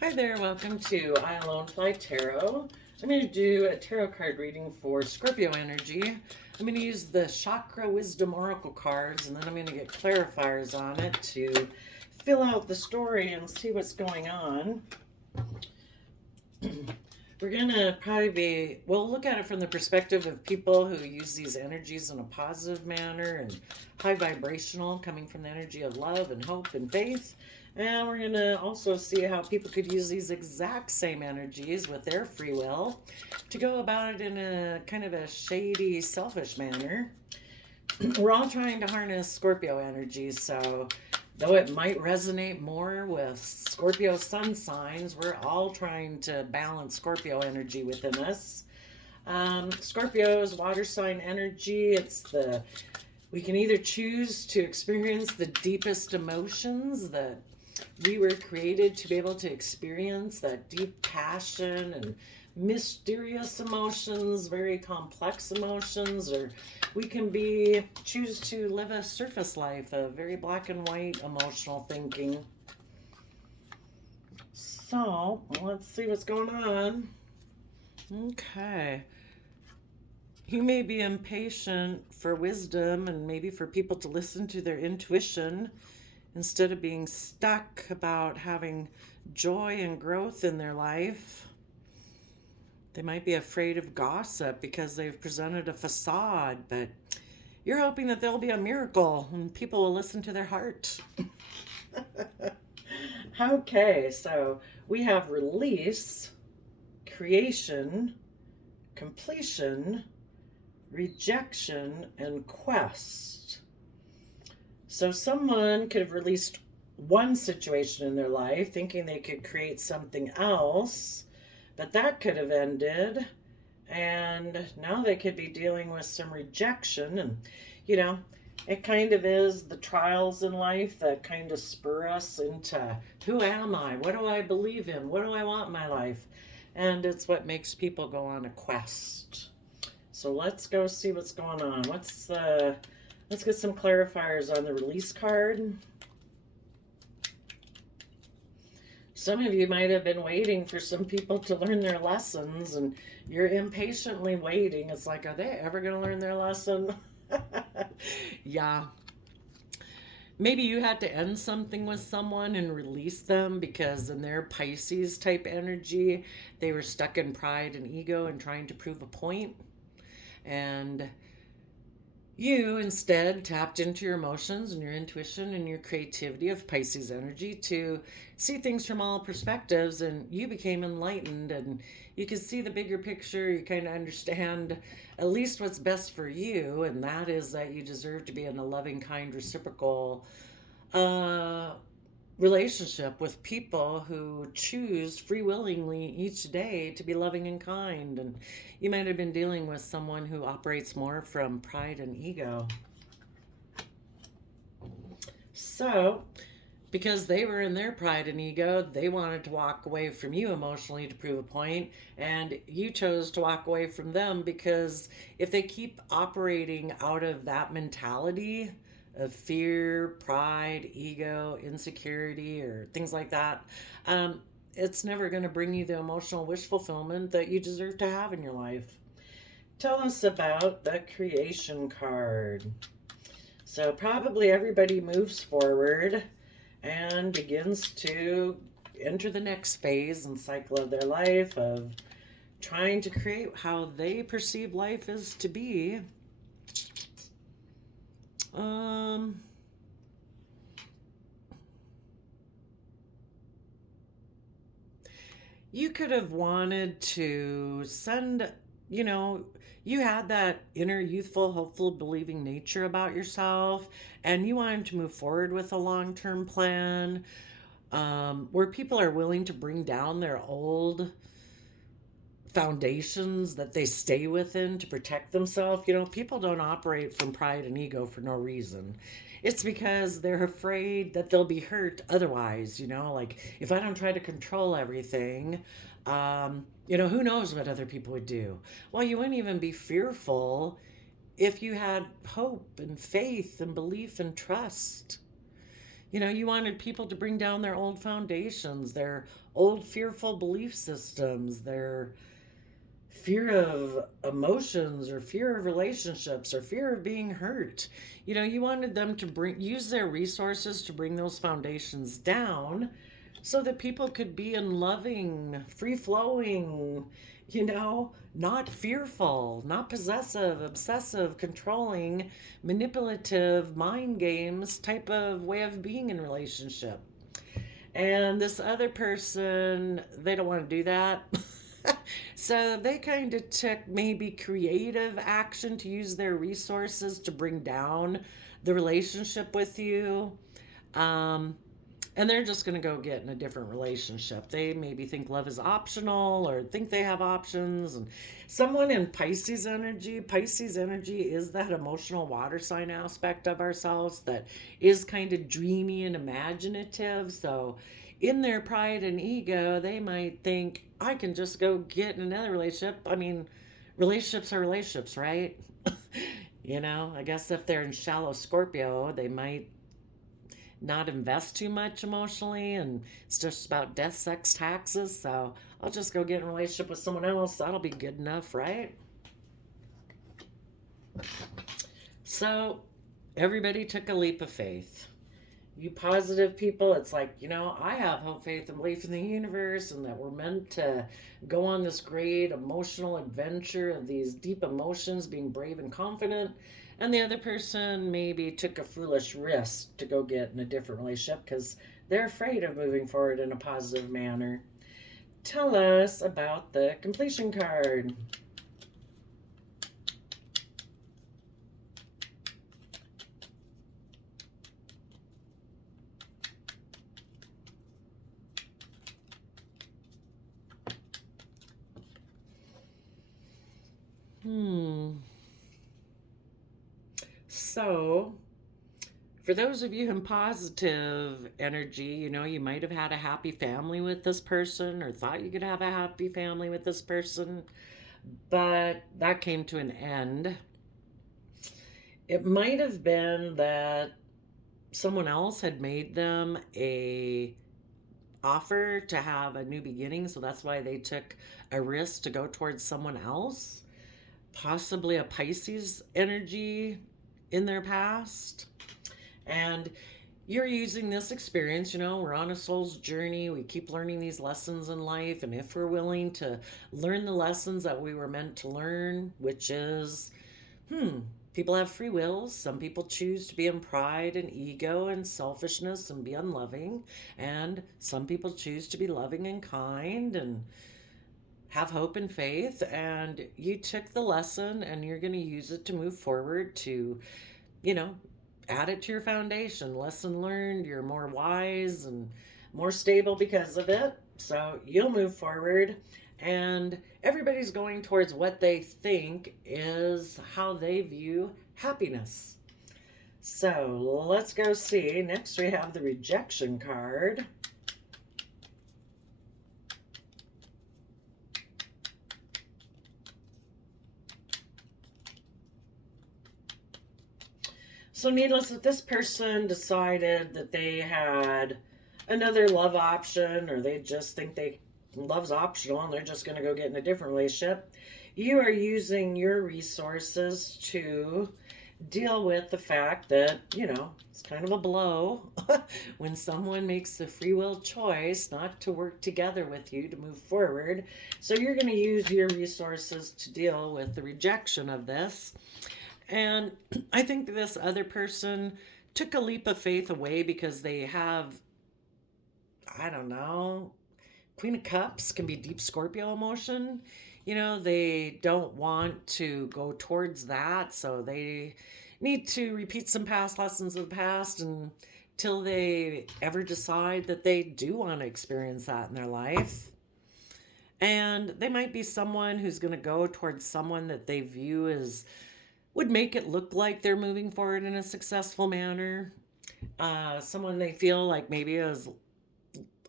Hi there, welcome to I Alone Fly Tarot. I'm going to do a tarot card reading for Scorpio energy. I'm going to use the Chakra Wisdom Oracle cards, and then I'm going to get clarifiers on it to fill out the story and see what's going on. We're going to we'll look at it from the perspective of people who use these energies in a positive manner and high vibrational, coming from the energy of love and hope and faith. And we're going to also see how people could use these exact same energies with their free will to go about it in a kind of a shady, selfish manner. We're all trying to harness Scorpio energy, so though it might resonate more with Scorpio sun signs, we're all trying to balance Scorpio energy within us. Scorpio's water sign energy, we can either choose to experience the deepest emotions that we were created to be able to experience, that deep passion and mysterious emotions, very complex emotions, or we can choose to live a surface life, a very black and white emotional thinking. So let's see what's going on. Okay. You may be impatient for wisdom and maybe for people to listen to their intuition instead of being stuck about having joy and growth in their life. They might be afraid of gossip because they've presented a facade, but you're hoping that there'll be a miracle and people will listen to their heart. Okay, so we have release, creation, completion, rejection, and quest. So someone could have released one situation in their life thinking they could create something else, but that could have ended, and now they could be dealing with some rejection. And it kind of is the trials in life that kind of spur us into, who am I, what do I believe in, what do I want in my life? And it's what makes people go on a quest. So let's go see what's going on. Let's get some clarifiers on the release card. Some of you might have been waiting for some people to learn their lessons, and you're impatiently waiting. It's like, are they ever going to learn their lesson? Yeah. Maybe you had to end something with someone and release them because in their Pisces type energy, they were stuck in pride and ego and trying to prove a point. And you instead tapped into your emotions and your intuition and your creativity of Pisces energy to see things from all perspectives, and you became enlightened and you could see the bigger picture. You kind of understand at least what's best for you, and that is that you deserve to be in a loving, kind, reciprocal uh, relationship with people who choose free willingly each day to be loving and kind. And you might have been dealing with someone who operates more from pride and ego. So, because they were in their pride and ego, they wanted to walk away from you emotionally to prove a point, and you chose to walk away from them because if they keep operating out of that mentality of fear, pride, ego, insecurity, or things like that, it's never going to bring you the emotional wish fulfillment that you deserve to have in your life. Tell us about the creation card. So probably everybody moves forward and begins to enter the next phase and cycle of their life of trying to create how they perceive life is to be. You could have wanted to send, you had that inner youthful, hopeful, believing nature about yourself, and you wanted to move forward with a long term plan where people are willing to bring down their old foundations that they stay within to protect themselves. People don't operate from pride and ego for no reason. It's because they're afraid that they'll be hurt otherwise. Like if I don't try to control everything, who knows what other people would do? Well, you wouldn't even be fearful if you had hope and faith and belief and trust. You know, you wanted people to bring down their old foundations, their old fearful belief systems, their fear of emotions or fear of relationships or fear of being hurt. You know, you wanted them to use their resources to bring those foundations down so that people could be in loving, free flowing, you know, not fearful, not possessive, obsessive, controlling, manipulative, mind games type of way of being in relationship. And this other person, they don't want to do that. So they kind of took maybe creative action to use their resources to bring down the relationship with you. Um, and they're just going to go get in a different relationship. They maybe think love is optional or think they have options. And someone in Pisces energy is that emotional water sign aspect of ourselves that is kind of dreamy and imaginative. So in their pride and ego, they might think, I can just go get in another relationship. I mean, relationships are relationships, right? You know, I guess if they're in shallow Scorpio, they might not invest too much emotionally and it's just about death, sex, taxes. So I'll just go get in a relationship with someone else. That'll be good enough, right? So everybody took a leap of faith. You positive people, it's like, you know, I have hope, faith, and belief in the universe and that we're meant to go on this great emotional adventure of these deep emotions, being brave and confident. And the other person maybe took a foolish risk to go get in a different relationship because they're afraid of moving forward in a positive manner. Tell us about the completion card. Hmm. So, for those of you in positive energy, you know, you might have had a happy family with this person or thought you could have a happy family with this person, but that came to an end. It might have been that someone else had made them a offer to have a new beginning, so that's why they took a risk to go towards someone else, possibly a Pisces energy in their past. And you're using this experience, you know, we're on a soul's journey. We keep learning these lessons in life. And if we're willing to learn the lessons that we were meant to learn, which is, people have free wills. Some people choose to be in pride and ego and selfishness and be unloving. And some people choose to be loving and kind and have hope and faith. And you took the lesson and you're going to use it to move forward to, you know, add it to your foundation. Lesson learned, you're more wise and more stable because of it. So you'll move forward, and everybody's going towards what they think is how they view happiness. So let's go see. Next, we have the rejection card. So, needless that this person decided that they had another love option, or they just think love's optional and they're just going to go get in a different relationship. You are using your resources to deal with the fact that, you know, it's kind of a blow when someone makes the free will choice not to work together with you to move forward. So you're going to use your resources to deal with the rejection of this. And I think this other person took a leap of faith away because they have, I don't know, Queen of Cups can be deep Scorpio emotion. You know, they don't want to go towards that. So they need to repeat some past lessons of the past until they ever decide that they do want to experience that in their life. And they might be someone who's going to go towards someone that they view as would make it look like they're moving forward in a successful manner. Someone they feel like maybe is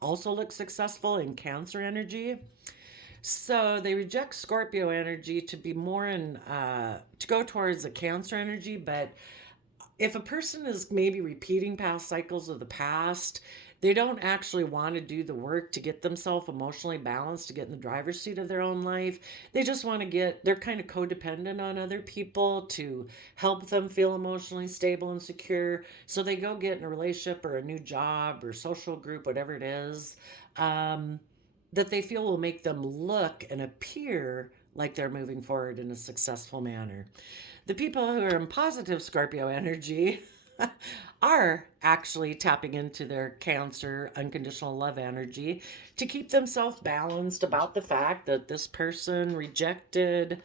also looks successful in Cancer energy. So they reject Scorpio energy to be more in to go towards a Cancer energy, but if a person is maybe repeating past cycles of the past, they don't actually want to do the work to get themselves emotionally balanced, to get in the driver's seat of their own life. They just want to get, they're kind of codependent on other people to help them feel emotionally stable and secure. So they go get in a relationship or a new job or social group, whatever it is, um, that they feel will make them look and appear like they're moving forward in a successful manner. The people who are in positive Scorpio energy are actually tapping into their Cancer unconditional love energy to keep themselves balanced about the fact that this person rejected,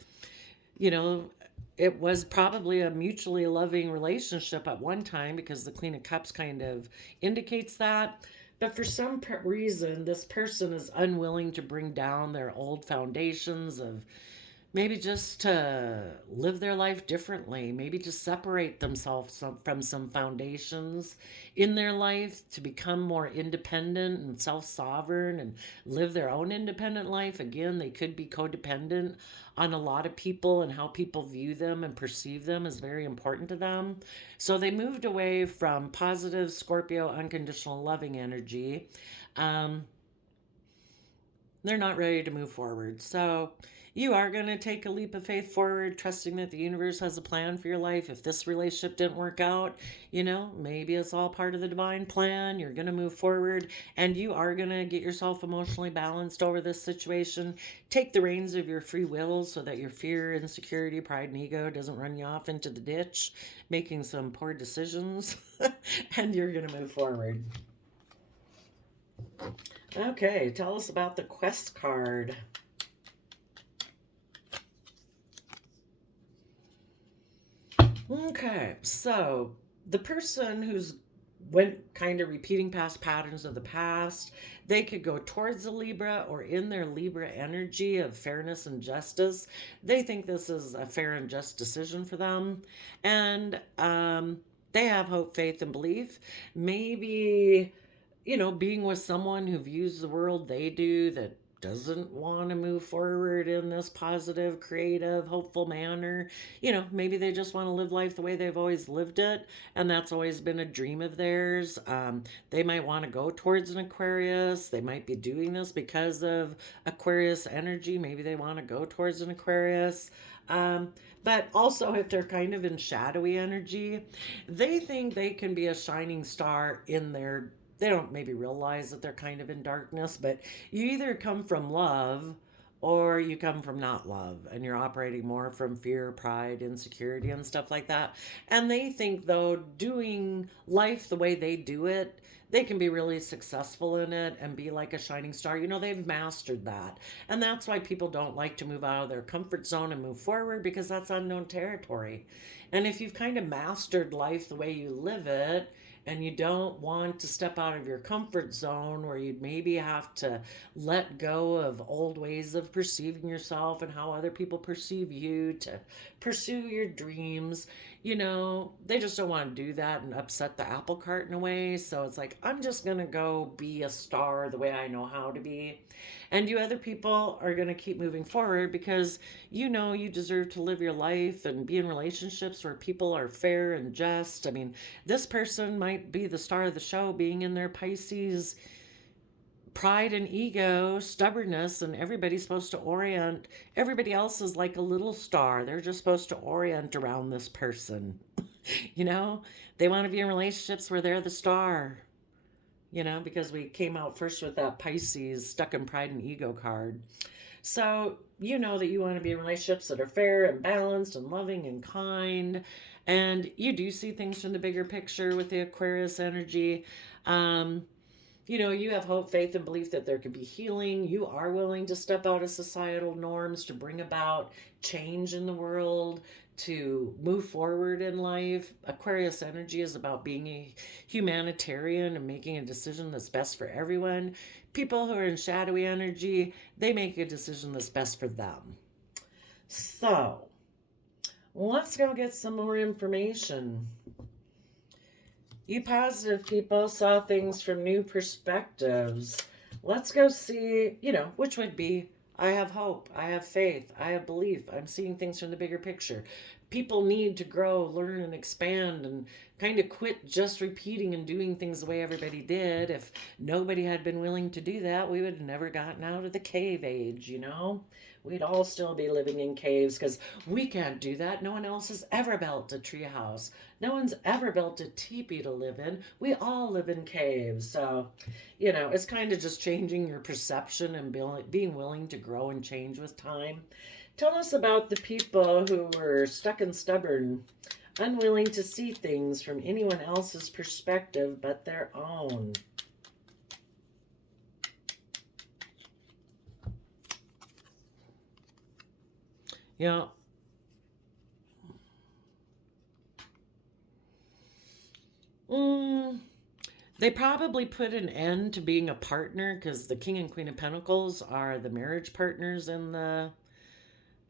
you know, it was probably a mutually loving relationship at one time, because the Queen of Cups kind of indicates that. But for some reason, this person is unwilling to bring down their old foundations of maybe just to live their life differently, maybe to separate themselves from some foundations in their life to become more independent and self sovereign and live their own independent life. Again, they could be codependent on a lot of people, and how people view them and perceive them is very important to them. So they moved away from positive Scorpio unconditional loving energy. Um, they're not ready to move forward. So you are going to take a leap of faith forward, trusting that the universe has a plan for your life. If this relationship didn't work out, maybe it's all part of the divine plan. You're going to move forward, and you are going to get yourself emotionally balanced over this situation. Take the reins of your free will so that your fear, insecurity, pride, and ego doesn't run you off into the ditch, making some poor decisions, and you're going to move forward. Okay, tell us about the quest card. Okay, so the person who's went kind of repeating past patterns of the past, they could go towards the Libra or in their Libra energy of fairness and justice. They think this is a fair and just decision for them. And they have hope, faith, and belief. Maybe, being with someone who views the world they do, that doesn't want to move forward in this positive, creative, hopeful manner. Maybe they just want to live life the way they've always lived it, and that's always been a dream of theirs. They might want to go towards an Aquarius. They might be doing this because of Aquarius energy. Maybe they want to go towards an Aquarius. But also, if they're kind of in shadowy energy, they think they can be a shining star in their, they don't maybe realize that they're kind of in darkness, but you either come from love or you come from not love, and you're operating more from fear, pride, insecurity, and stuff like that. And they think, though, doing life the way they do it, they can be really successful in it and be like a shining star. They've mastered that. And that's why people don't like to move out of their comfort zone and move forward, because that's unknown territory. And if you've kind of mastered life the way you live it, and you don't want to step out of your comfort zone, where you'd maybe have to let go of old ways of perceiving yourself and how other people perceive you to pursue your dreams, they just don't want to do that and upset the apple cart in a way. So it's like, I'm just going to go be a star the way I know how to be. And you other people are going to keep moving forward, because you deserve to live your life and be in relationships where people are fair and just. I mean, this person might be the star of the show, being in their Pisces pride and ego, stubbornness, and everybody's supposed to orient. Everybody else is like a little star. They're just supposed to orient around this person. They want to be in relationships where they're the star. Because we came out first with that Pisces stuck in pride and ego card. So you know that you want to be in relationships that are fair and balanced and loving and kind. And you do see things from the bigger picture with the Aquarius energy. You have hope, faith, and belief that there could be healing. You are willing to step out of societal norms to bring about change in the world, to move forward in life. Aquarius energy is about being a humanitarian and making a decision that's best for everyone. People who are in shadowy energy, they make a decision that's best for them. So, let's go get some more information. You positive people saw things from new perspectives. Let's go see, which would be, I have hope, I have faith, I have belief, I'm seeing things from the bigger picture. people need to grow, learn, and expand, and kind of quit just repeating and doing things the way everybody did. If nobody had been willing to do that, we would have never gotten out of the cave age, you know? We'd all still be living in caves because we can't do that. No one else has ever built a tree house. No one's ever built a teepee to live in. We all live in caves. So, it's kind of just changing your perception and being willing to grow and change with time. Tell us about the people who were stuck and stubborn, unwilling to see things from anyone else's perspective but their own. Yeah. Mm, they probably put an end to being a partner because the King and Queen of Pentacles are the marriage partners in the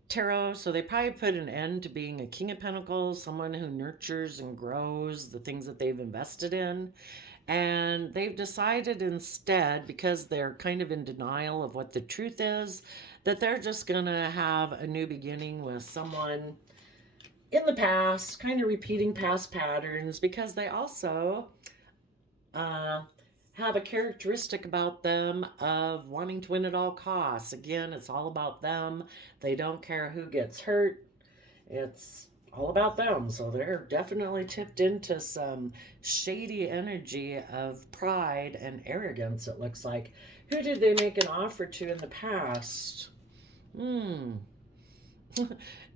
tarot. So they probably put an end to being a King of Pentacles, someone who nurtures and grows the things that they've invested in. And they've decided instead, because they're kind of in denial of what the truth is, that they're just going to have a new beginning with someone in the past, kind of repeating past patterns, because they also have a characteristic about them of wanting to win at all costs. Again, it's all about them. They don't care who gets hurt. It's all about them. So they're definitely tipped into some shady energy of pride and arrogance, it looks like. Who did they make an offer to in the past?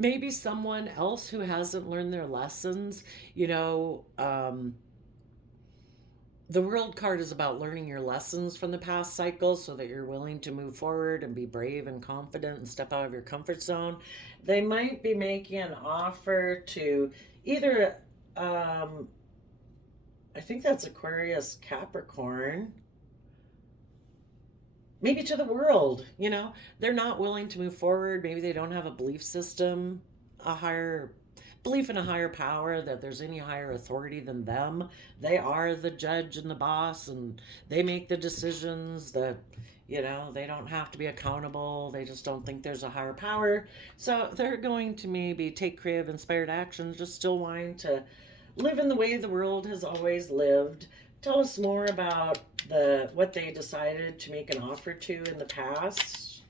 Maybe someone else who hasn't learned their lessons. The World card is about learning your lessons from the past cycles so that you're willing to move forward and be brave and confident and step out of your comfort zone. They might be making an offer to either, I think that's Aquarius, Capricorn, maybe to the world. They're not willing to move forward. Maybe they don't have a belief system, a higher belief in a higher power, that there's any higher authority than them. They are the judge and the boss, and they make the decisions that, they don't have to be accountable. They just don't think there's a higher power. So they're going to maybe take creative, inspired actions, just still wanting to live in the way the world has always lived. Tell us more about what they decided to make an offer to in the past.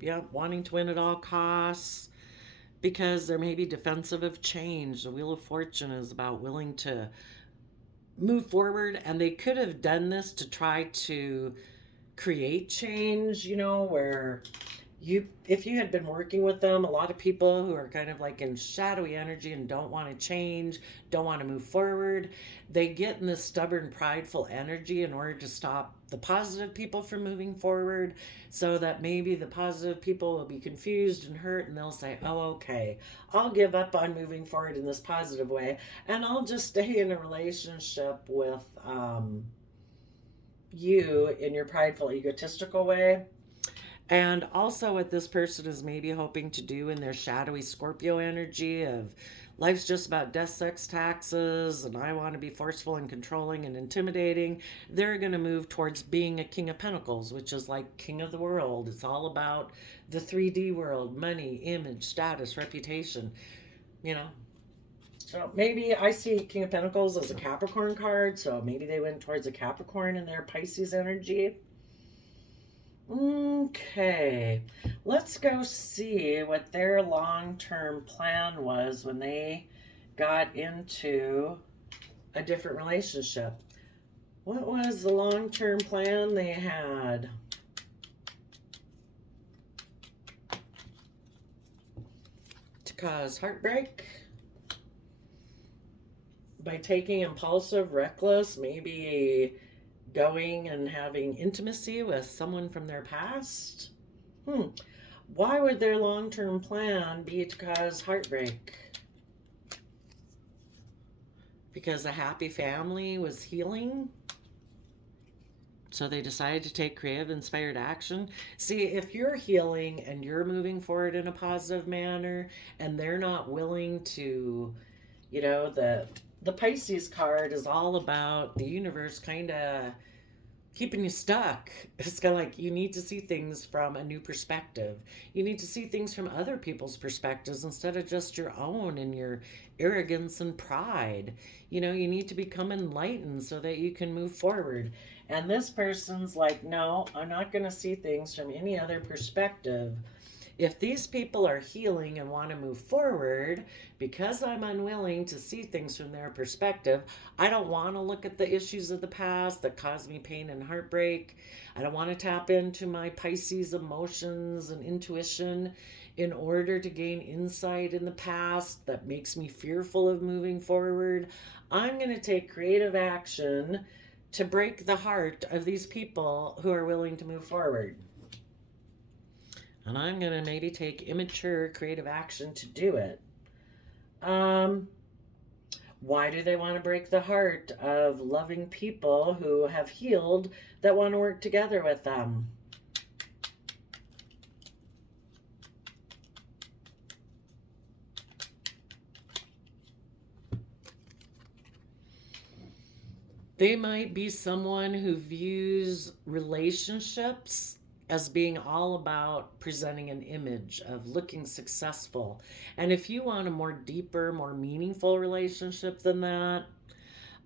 Yeah, wanting to win at all costs, because they're maybe defensive of change. The Wheel of Fortune is about willing to move forward, and they could have done this to try to create change, where if you had been working with them, a lot of people who are kind of like in shadowy energy and don't want to change, don't want to move forward, they get in this stubborn, prideful energy in order to stop the positive people from moving forward, so that maybe the positive people will be confused and hurt, and they'll say, oh, okay, I'll give up on moving forward in this positive way, and I'll just stay in a relationship with you in your prideful, egotistical way. And also, what this person is maybe hoping to do in their shadowy Scorpio energy of life's just about death, sex, taxes, and I want to be forceful and controlling and intimidating, they're going to move towards being a King of Pentacles, which is like king of the world. It's all about the 3D world, money, image, status, reputation, So maybe I see King of Pentacles as a Capricorn card, so maybe they went towards a Capricorn in their Pisces energy. Okay, let's go see what their long-term plan was when they got into a different relationship. What was the long-term plan they had? To cause heartbreak? By taking impulsive, reckless, maybe going and having intimacy with someone from their past? Why would their long-term plan be to cause heartbreak? Because a happy family was healing? So they decided to take creative, inspired action. See, if you're healing and you're moving forward in a positive manner, and they're not willing to, the Pisces card is all about the universe kind of keeping you stuck. It's kind of like you need to see things from a new perspective. You need to see things from other people's perspectives instead of just your own and your arrogance and pride. You need to become enlightened so that you can move forward. And this person's like, no, I'm not going to see things from any other perspective. If these people are healing and want to move forward, because I'm unwilling to see things from their perspective, I don't want to look at the issues of the past that caused me pain and heartbreak. I don't want to tap into my Pisces emotions and intuition in order to gain insight in the past that makes me fearful of moving forward. I'm going to take creative action to break the heart of these people who are willing to move forward. And I'm going to maybe take immature creative action to do it. Why do they want to break the heart of loving people who have healed that want to work together with them? They might be someone who views relationships as being all about presenting an image of looking successful. And if you want a more deeper, more meaningful relationship than that,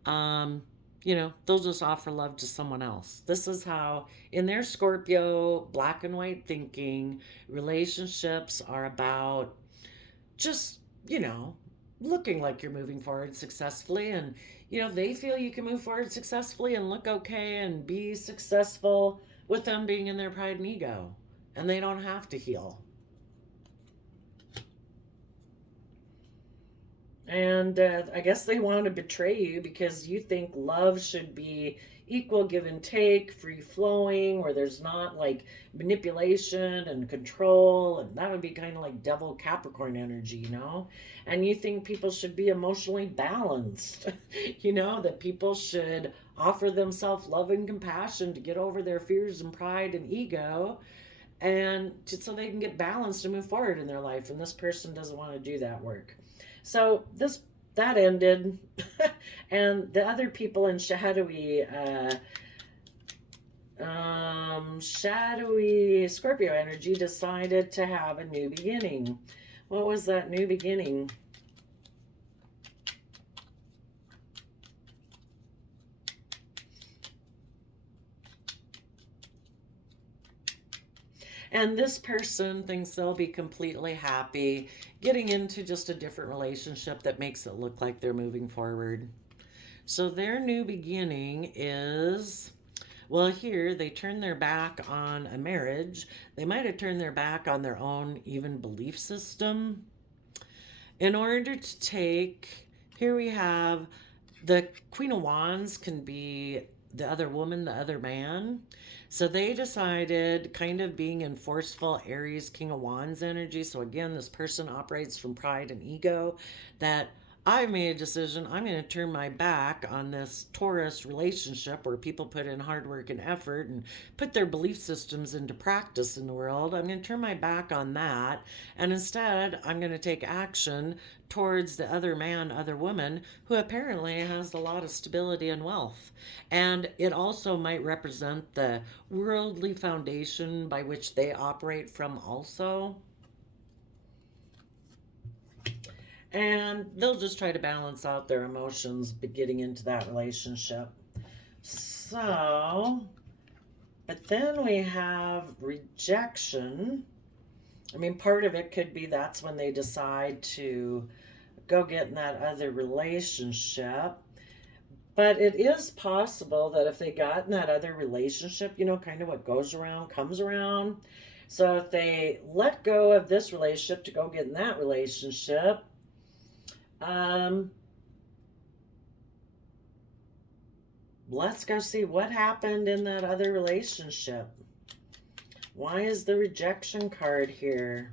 they'll just offer love to someone else. This is how, in their Scorpio black and white thinking, relationships are about just, looking like you're moving forward successfully. And, they feel you can move forward successfully and look okay and be successful with them being in their pride and ego. And they don't have to heal. And I guess they want to betray you because you think love should be equal give and take, free flowing, where there's not like manipulation and control. And that would be kind of like devil Capricorn energy, And you think people should be emotionally balanced, that people should offer themselves love and compassion to get over their fears and pride and ego and so they can get balanced and move forward in their life. And this person doesn't want to do that work. So that ended, and the other people in shadowy Scorpio energy decided to have a new beginning. What was that new beginning? And this person thinks they'll be completely happy getting into just a different relationship that makes it look like they're moving forward. So their new beginning is, well, here they turn their back on a marriage. They might have turned their back on their own even belief system in order to take, here we have the Queen of Wands can be the other woman, the other man. So they decided, kind of being in forceful Aries King of Wands energy. So again, this person operates from pride and ego, that I made a decision, I'm going to turn my back on this Taurus relationship where people put in hard work and effort and put their belief systems into practice in the world. I'm going to turn my back on that. And instead, I'm going to take action towards the other man, other woman, who apparently has a lot of stability and wealth. And it also might represent the worldly foundation by which they operate from also. And they'll just try to balance out their emotions getting into that relationship. So, but then we have rejection. I mean, part of it could be that's when they decide to go get in that other relationship. But it is possible that if they got in that other relationship, kind of what goes around comes around. So if they let go of this relationship to go get in that relationship, let's go see what happened in that other relationship. Why is the rejection card here?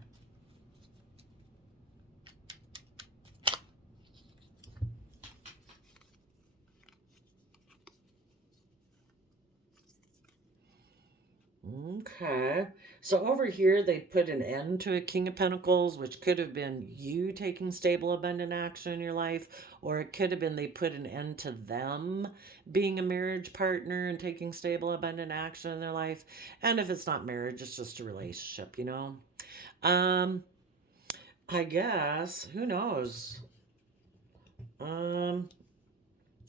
Okay. So over here, they put an end to a King of Pentacles, which could have been you taking stable, abundant action in your life, or it could have been they put an end to them being a marriage partner and taking stable, abundant action in their life. And if it's not marriage, it's just a relationship, you know? Um, I guess, who knows? Um,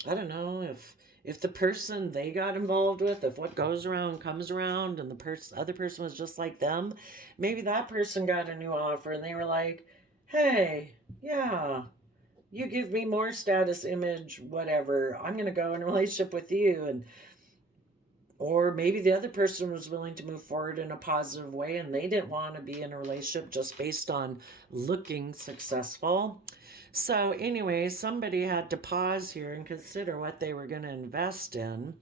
I don't know if the person they got involved with, if what goes around comes around, and the other person was just like them, maybe that person got a new offer and they were like, "Hey, yeah, you give me more status, image, whatever. I'm gonna go in a relationship with you." And or maybe the other person was willing to move forward in a positive way and they didn't want to be in a relationship just based on looking successful. So, anyway, somebody had to pause here and consider what they were going to invest in.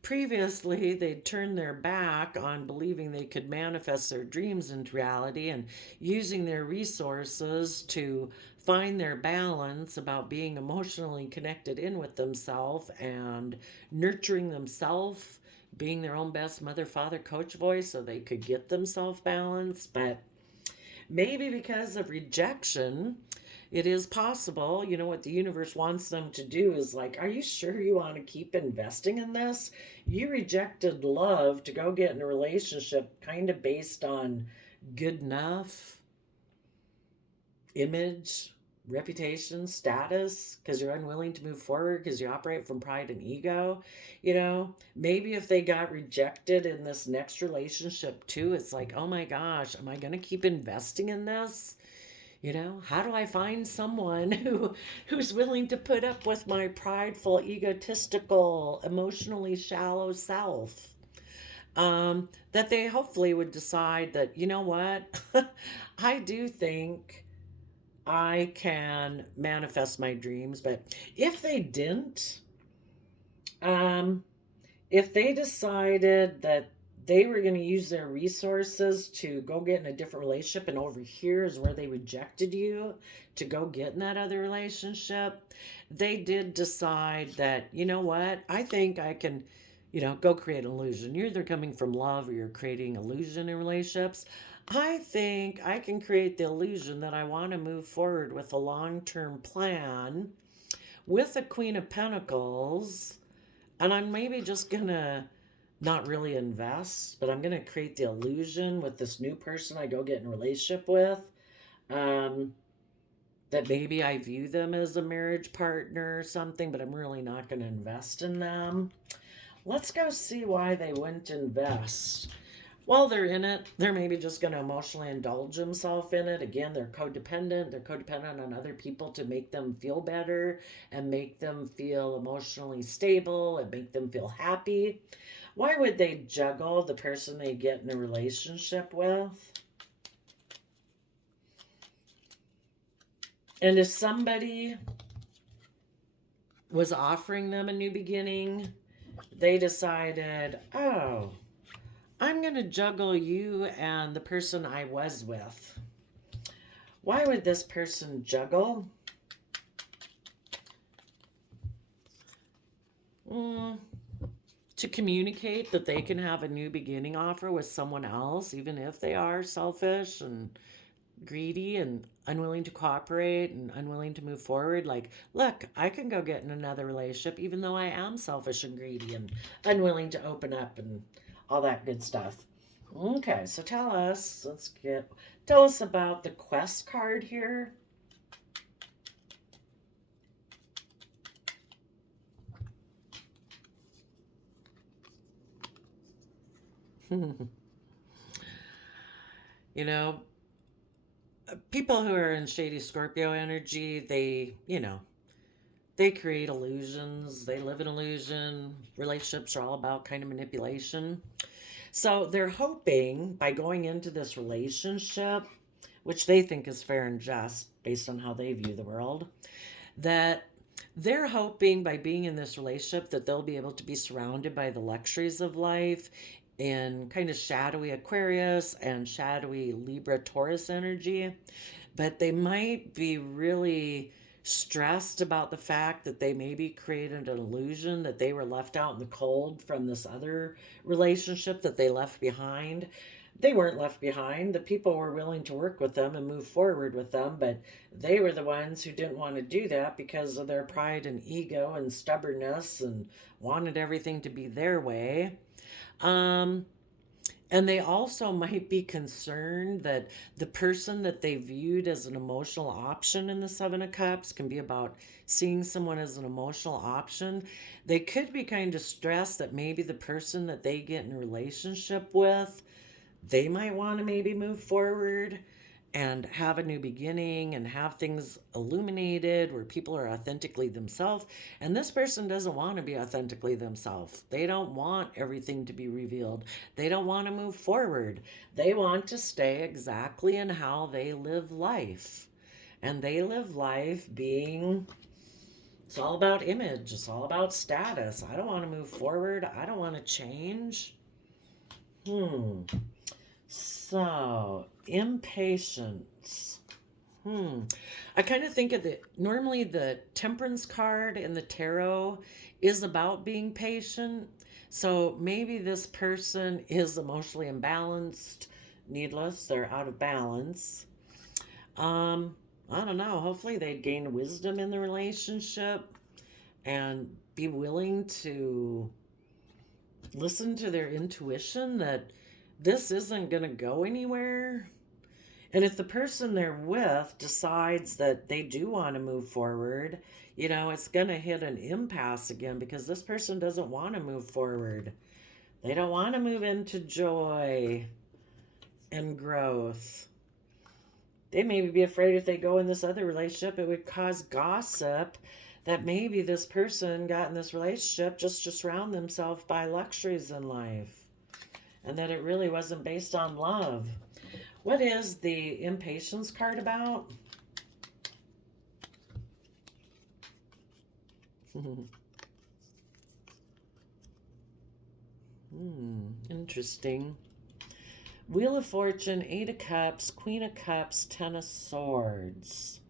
Previously, they'd turned their back on believing they could manifest their dreams into reality and using their resources to find their balance about being emotionally connected in with themselves and nurturing themselves, being their own best mother, father, coach voice so they could get themselves balanced. But maybe because of rejection, it is possible, you know, what the universe wants them to do is like, are you sure you want to keep investing in this? You rejected love to go get in a relationship kind of based on good enough, image, reputation, status, because you're unwilling to move forward because you operate from pride and ego. You know, maybe if they got rejected in this next relationship too, it's like, oh my gosh, am I going to keep investing in this? You know, how do I find someone who's willing to put up with my prideful, egotistical, emotionally shallow self? That they hopefully would decide that, you know what, I do think I can manifest my dreams. But if they didn't, um, if they decided that they were going to use their resources to go get in a different relationship, and over here is where they rejected you to go get in that other relationship, they did decide that, you know what, I think I can, you know, go create an illusion. You're either coming from love or you're creating illusion in relationships. I think I can create the illusion that I want to move forward with a long-term plan with a Queen of Pentacles, and I'm maybe just gonna not really invest, but I'm gonna create the illusion with this new person I go get in a relationship with, um, that maybe I view them as a marriage partner or something, but I'm really not gonna invest in them. Let's go see why they wouldn't invest. While they're in it, they're maybe just going to emotionally indulge themselves in it. Again, they're codependent. They're codependent on other people to make them feel better and make them feel emotionally stable and make them feel happy. Why would they juggle the person they get in a relationship with? And if somebody was offering them a new beginning, they decided, oh, I'm going to juggle you and the person I was with. Why would this person juggle? To communicate that they can have a new beginning offer with someone else, even if they are selfish and greedy and unwilling to cooperate and unwilling to move forward. Like, look, I can go get in another relationship even though I am selfish and greedy and unwilling to open up and all that good stuff. Okay, so tell us about the quest card here. You know, people who are in shady Scorpio energy, they create illusions. They live in illusion. Relationships are all about kind of manipulation. So they're hoping by going into this relationship, which they think is fair and just based on how they view the world, that they're hoping by being in this relationship that they'll be able to be surrounded by the luxuries of life in kind of shadowy Aquarius and shadowy Libra Taurus energy. But they might be really stressed about the fact that they maybe created an illusion that they were left out in the cold from this other relationship that they left behind. They weren't left behind. The people were willing to work with them and move forward with them, but they were the ones who didn't want to do that because of their pride and ego and stubbornness and wanted everything to be their way. Um, and they also might be concerned that the person that they viewed as an emotional option in the Seven of Cups can be about seeing someone as an emotional option. They could be kind of stressed that maybe the person that they get in a relationship with, they might want to maybe move forward and have a new beginning and have things illuminated where people are authentically themselves. And this person doesn't want to be authentically themselves. They don't want everything to be revealed. They don't want to move forward. They want to stay exactly in how they live life. And they live life being, it's all about image, it's all about status. I don't want to move forward. I don't want to change. So, impatience. I kind of think of normally the temperance card in the tarot is about being patient. So maybe this person is emotionally imbalanced, needless, they're out of balance. I don't know. Hopefully they'd gain wisdom in the relationship and be willing to listen to their intuition that this isn't going to go anywhere. And if the person they're with decides that they do want to move forward, it's going to hit an impasse again because this person doesn't want to move forward. They don't want to move into joy and growth. They may be afraid if they go in this other relationship, it would cause gossip that maybe this person got in this relationship just to surround themselves by luxuries in life and that it really wasn't based on love. What is the impatience card about? Interesting. Wheel of Fortune, Eight of Cups, Queen of Cups, Ten of Swords.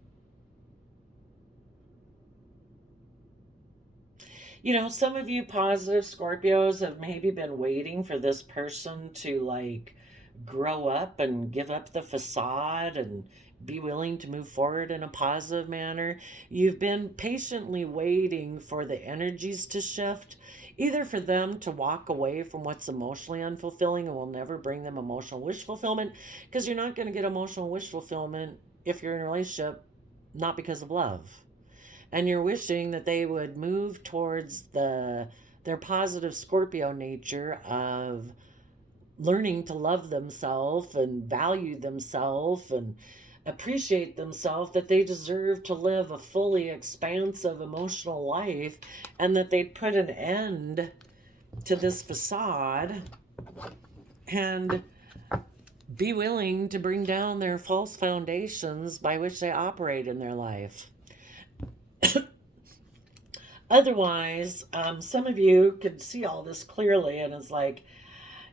Some of you positive Scorpios have maybe been waiting for this person to grow up and give up the facade and be willing to move forward in a positive manner. You've been patiently waiting for the energies to shift, either for them to walk away from what's emotionally unfulfilling and will never bring them emotional wish fulfillment, because you're not going to get emotional wish fulfillment if you're in a relationship not because of love. And you're wishing that they would move towards their positive Scorpio nature of learning to love themselves and value themselves and appreciate themselves, that they deserve to live a fully expansive emotional life, and that they'd put an end to this facade and be willing to bring down their false foundations by which they operate in their life. Otherwise, some of you could see all this clearly and it's like,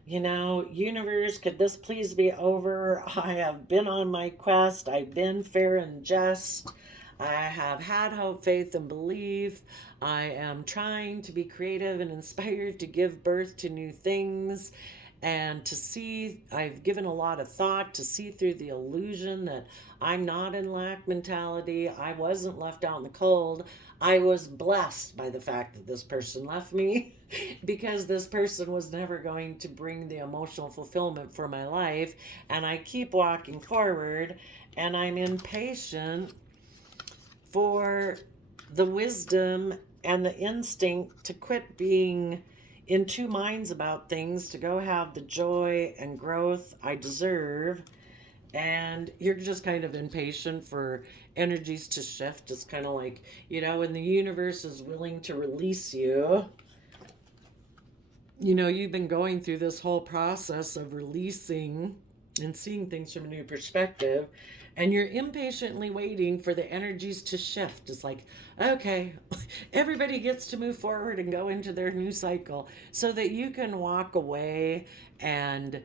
universe, could this please be over? I have been on my quest. I've been fair and just. I have had hope, faith, and belief. I am trying to be creative and inspired to give birth to new things and to see. I've given a lot of thought to see through the illusion that I'm not in lack mentality. I wasn't left out in the cold. I was blessed by the fact that this person left me because this person was never going to bring the emotional fulfillment for my life. And I keep walking forward, and I'm impatient for the wisdom and the instinct to quit being in two minds about things, to go have the joy and growth I deserve. And you're just kind of impatient for energies to shift. It's kind of like, when the universe is willing to release you, you've been going through this whole process of releasing and seeing things from a new perspective, and you're impatiently waiting for the energies to shift. It's like, okay, everybody gets to move forward and go into their new cycle so that you can walk away and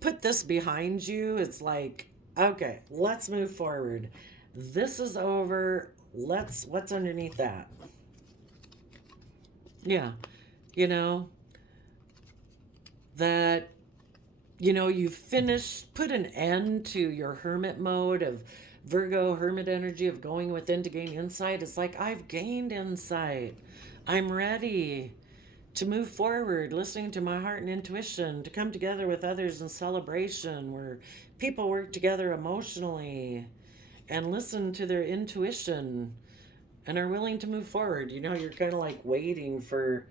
put this behind you. It's like, okay, let's move forward. This is over. What's underneath that? Yeah. You know, that, you've finished, put an end to your hermit mode of Virgo hermit energy of going within to gain insight. It's like, I've gained insight. I'm ready to move forward, listening to my heart and intuition, to come together with others in celebration where people work together emotionally and listen to their intuition and are willing to move forward. You're kind of like waiting for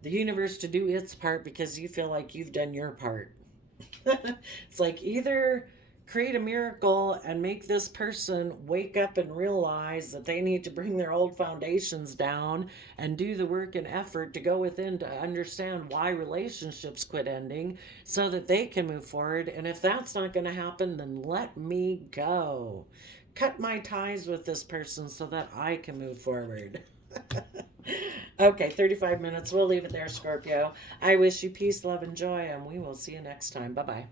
the universe to do its part because you feel like you've done your part. It's like either create a miracle and make this person wake up and realize that they need to bring their old foundations down and do the work and effort to go within to understand why relationships quit ending so that they can move forward. And if that's not going to happen, then let me go. Cut my ties with this person so that I can move forward. Okay, 35 minutes. We'll leave it there, Scorpio. I wish you peace, love, and joy, and we will see you next time. Bye bye.